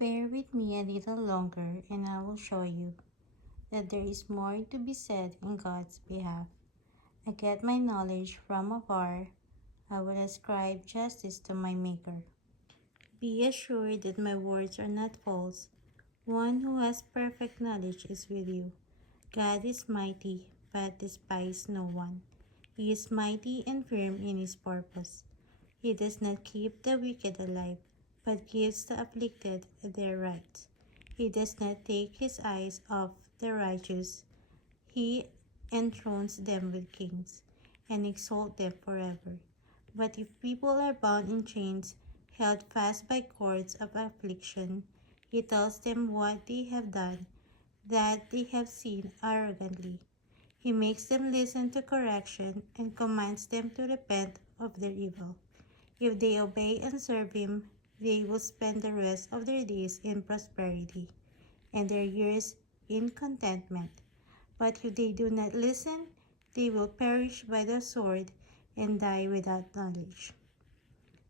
Bear with me a little longer, and I will show you that there is more to be said in God's behalf. I get my knowledge from afar. I will ascribe justice to my Maker. Be assured that my words are not false. One who has perfect knowledge is with you. God is mighty, but despises no one. He is mighty and firm in his purpose. He does not keep the wicked alive, but gives the afflicted their rights. He does not take his eyes off the righteous. He enthrones them with kings, and exalts them forever. But if people are bound in chains, held fast by cords of affliction, he tells them what they have done, that they have sinned arrogantly. He makes them listen to correction and commands them to repent of their evil. If they obey and serve him, they will spend the rest of their days in prosperity, and their years in contentment. But if they do not listen, they will perish by the sword and die without knowledge.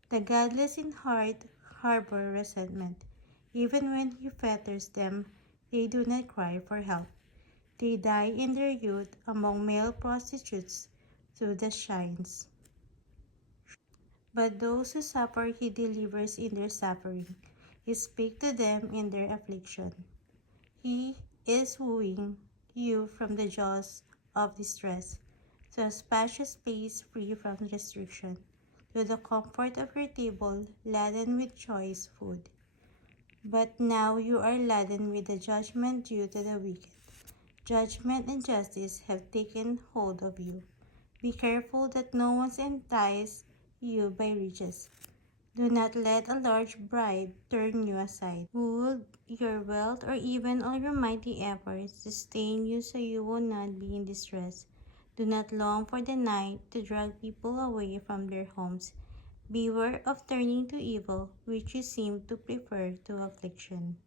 The godless in heart harbor resentment. Even when he fetters them, they do not cry for help. They die in their youth among male prostitutes through the shines. But those who suffer he delivers in their suffering. He speaks to them in their affliction. He is wooing you from the jaws of distress, to a spacious place free from restriction, to the comfort of your table laden with choice food. But now you are laden with the judgment due to the wicked. Judgment and justice have taken hold of you. Be careful that no one entices you by riches. Do not let a large bribe turn you aside. Would your wealth or even all your mighty efforts sustain you so you will not be in distress? Do not long for the night to drag people away from their homes. Beware of turning to evil, which you seem to prefer to affliction.